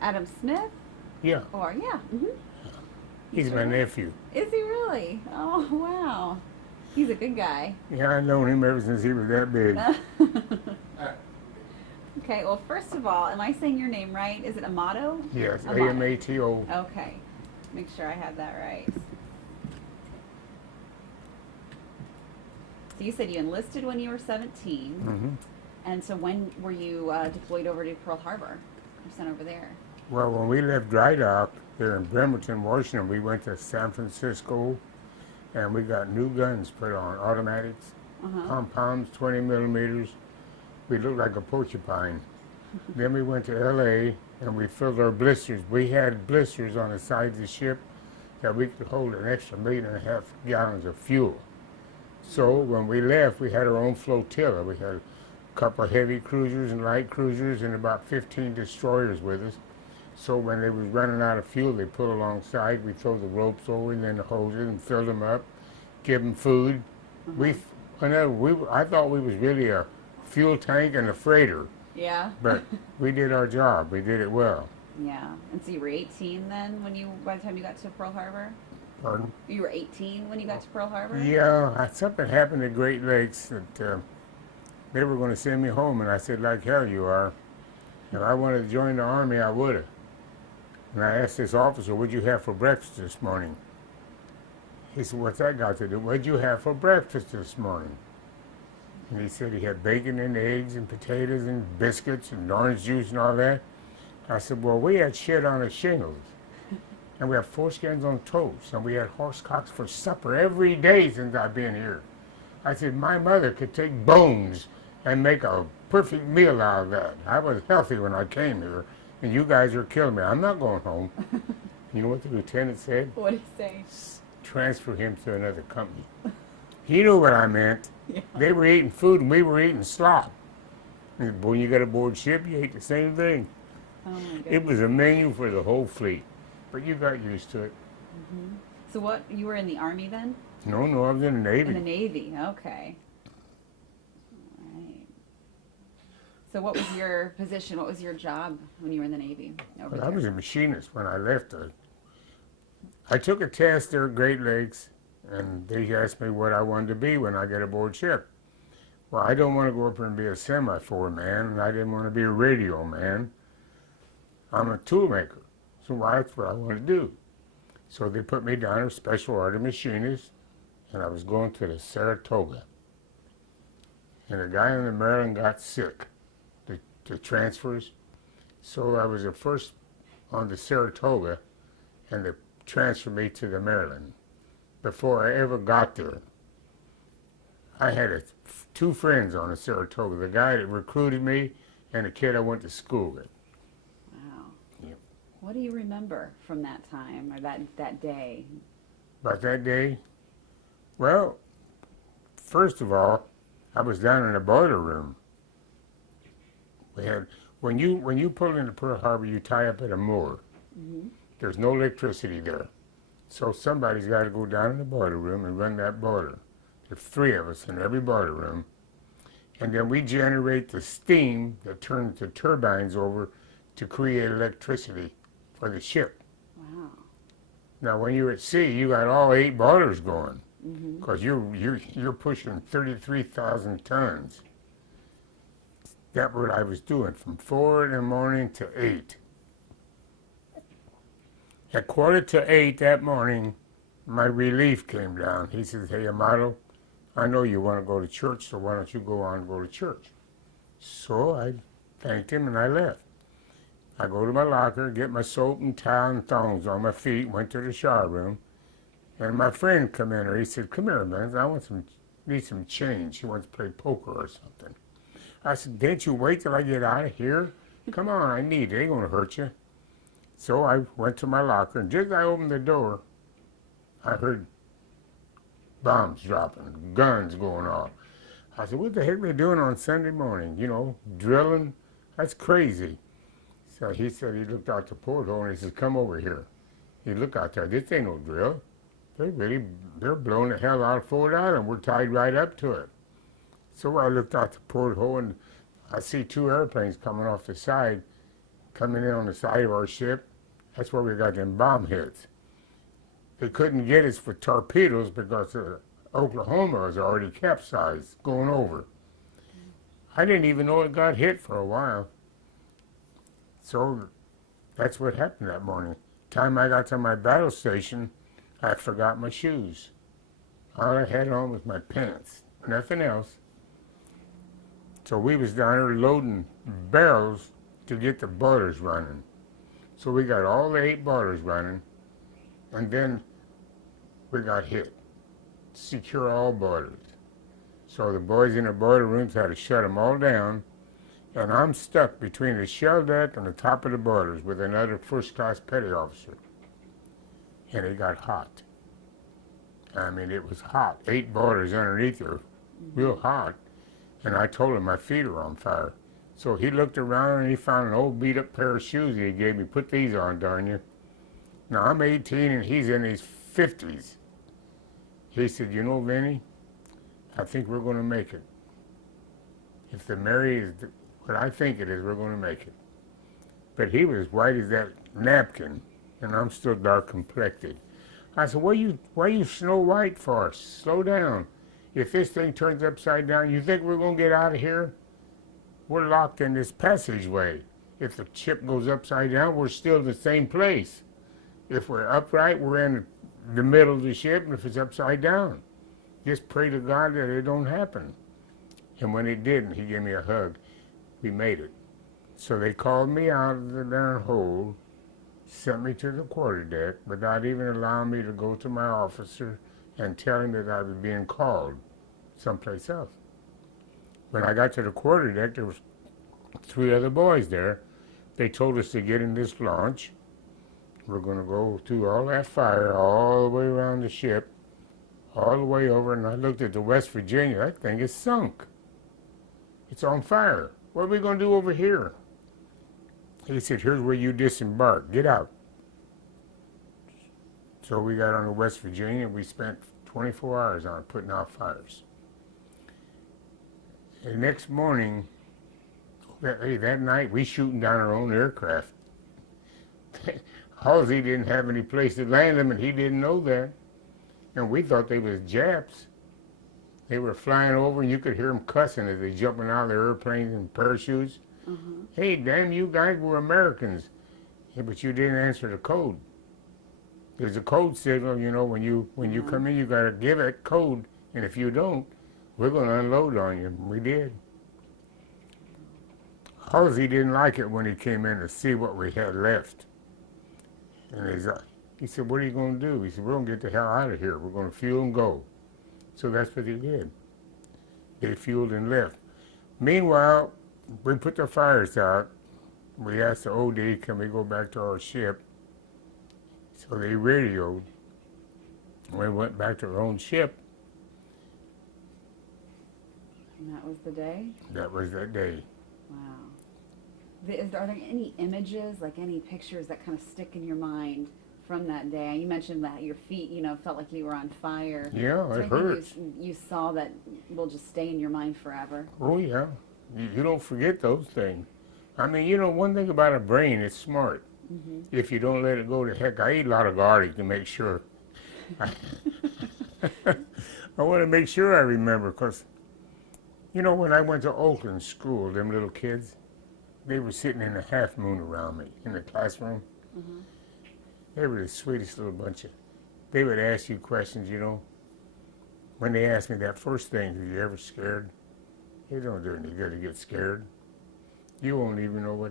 Adam Smith? Yeah, Or, yeah. He he's my sure is. nephew. Is he really? Oh, wow. He's a good guy. Yeah, I've known him ever since he was that big. Okay, well, first of all, am I saying your name right? Is it Amato? Yes, Amato. AMATO. Okay. Make sure I have that right. So you said you enlisted when you were 17. Hmm. And so when were you deployed over to Pearl Harbor? You sent over there. Well, when we left dry dock there in Bremerton, Washington, we went to San Francisco and we got new guns put on, automatics, Uh huh. pom poms, 20 millimeters. We looked like a porcupine. Then we went to LA and we filled our blisters. We had blisters on the sides of the ship that we could hold an extra 1.5 million gallons of fuel. So when we left, we had our own flotilla. We had a couple of heavy cruisers and light cruisers and about 15 destroyers with us. So when they was running out of fuel, they pull alongside. We throw the ropes over and then the hoses and fill them up, give them food. Uh-huh. We, I thought we was really a fuel tank and a freighter, Yeah. but we did our job. We did it well. Yeah. And so you were 18 then when you by the time you got to Pearl Harbor? Pardon? You were 18 when you got to Pearl Harbor? Yeah, something happened at Great Lakes that they were going to send me home, and I said, like hell you are. If I wanted to join the Army, I would have. And I asked this officer, what'd you have for breakfast this morning? He said, what's that got to do? What'd you have for breakfast this morning? And he said he had bacon and eggs and potatoes and biscuits and orange juice and all that. I said, well, we had shit on the shingles. And we have foreskins on toast. And we had horse cocks for supper every day since I've been here. I said, my mother could take bones and make a perfect meal out of that. I was healthy when I came here, and you guys are killing me. I'm not going home. You know what the lieutenant said? What did he say? Transfer him to another company. He knew what I meant. Yeah. They were eating food and we were eating slop. And when you got aboard ship, you ate the same thing. Oh my It goodness. was a menu for the whole fleet. But you got used to it. So what, you were in the Army then? No, no, I was in the In the Navy. Navy. Okay. All right. So what was your position? What was your job when you were in the Navy over But I there? was a machinist when I left. I took a test there at Great Lakes, and they asked me what I wanted to be when I get aboard ship. Well, I don't want to go up there and be a semaphore man, and I didn't want to be a radio man. I'm a tool maker, so that's what I want to do. So they put me down as special order machinist, and I was going to the Saratoga. And the guy in the Maryland got sick, the transfers. So I was the first on the Saratoga, and they transferred me to the Maryland. Before I ever got there, I had two friends on the Saratoga, the guy that recruited me and the kid I went to school with. Wow. Yep. What do you remember from that time or that day? But that day, well, first of all, I was down in the boiler room. We had when you pull into Pearl Harbor, you tie up at a moor. Mm-hmm. There's no electricity there, so somebody's got to go down in the boiler room and run that boiler. There's three of us in every boiler room, and then we generate the steam that turns the turbines over to create electricity for the ship. Wow. Now, when you're at sea, you got all 8 boilers going Mm-hmm. because you're pushing 33,000 tons. That's what I was doing from 4 in the morning to 8. At 7:45 that morning, my relief came down. He says, "Hey, Amato, I know you want to go to church, so why don't you go on and go to church?" So I thanked him and I left. I go to my locker, get my soap and towel and thongs on my feet, went to the shower room, and my friend come in there. He said, "Come here, man. Need some change." He wants to play poker or something. I said, "Didn't you wait till I get out of here? Come on, I need it. It ain't gonna hurt you." So I went to my locker, and just as I opened the door, I heard bombs dropping, guns going off. I said, "What the heck are they doing on Sunday morning? You know, drilling? That's crazy." So he said he looked out the porthole and he said, "Come over here." He looked out there. This ain't no drill. They're blowing the hell out of Fort Island. We're tied right up to it. So I looked out the porthole and I see 2 airplanes coming off the side, coming in on the side of our ship. That's where we got them bomb hits. They couldn't get us for torpedoes because Oklahoma was already capsized, going over. I didn't even know it got hit for a while. So that's what happened that morning. Time I got to my battle station, I forgot my shoes. All I had on was my pants, nothing else. So we was down there loading barrels to get the boilers running. So we got all the 8 boilers running, and then we got hit. Secure all boilers. So the boys in the boiler rooms had to shut them all down, and I'm stuck between the shell deck and the top of the boilers with another first-class petty officer. And it got hot. I mean, it was hot. 8 boilers underneath there, real hot. And I told him my feet are on fire. So he looked around and he found an old beat-up pair of shoes he gave me. Put these on, darn you. Now, I'm 18 and he's in his 50s. He said, you know, Vinny, I think we're going to make it. If the Mary is what I think it is, we're going to make it. But he was white as that napkin, and I'm still dark complected. I said, why you Snow White for? Slow down. If this thing turns upside down, you think we're going to get out of here? We're locked in this passageway. If the ship goes upside down, we're still in the same place. If we're upright, we're in the middle of the ship, and if it's upside down, just pray to God that it don't happen. And when it didn't, he gave me a hug. We made it. So they called me out of the darn hold, sent me to the quarterdeck without even allowing me to go to my officer and tell him that I was being called someplace else. When I got to the quarterdeck, there was 3 other boys there. They told us to get in this launch. We're going to go through all that fire all the way around the ship, all the way over, and I looked at the West Virginia. That thing is sunk. It's on fire. What are we going to do over here? He said, here's where you disembark. Get out. So we got on the West Virginia. We spent 24 hours on it, putting out fires. The next morning, that night, we shooting down our own aircraft. Halsey didn't have any place to land them, and he didn't know that. And we thought they was Japs. They were flying over, and you could hear them cussing as they jumping out of their airplanes and parachutes. Hey, damn, you guys were Americans. Yeah, but you didn't answer the code. There's a code signal, you know, when you come in, you got to give it code, and if you don't, we're going to unload on you. We did. Halsey didn't like it when he came in to see what we had left. And he said, what are you going to do? He said, we're going to get the hell out of here. We're going to fuel and go. So that's what they did. They fueled and left. Meanwhile, we put the fires out. We asked the OD, can we go back to our ship? So they radioed. We went back to our own ship. And that was the day? That was that day. Wow. Are there any images, like any pictures that kind of stick in your mind from that day? You mentioned that your feet, felt like you were on fire. Yeah, it hurts. You saw that will just stay in your mind forever? Oh, yeah. You don't forget those things. I mean, one thing about a brain, it's smart. If you don't let it go to heck, I eat a lot of garlic to make sure. I want to make sure I remember, because, when I went to Oakland school, them little kids, they were sitting in a half moon around me in the classroom. They were the sweetest little bunch of, they would ask you questions, When they asked me that first thing, were you ever scared? It don't do any good to get scared. You won't even know what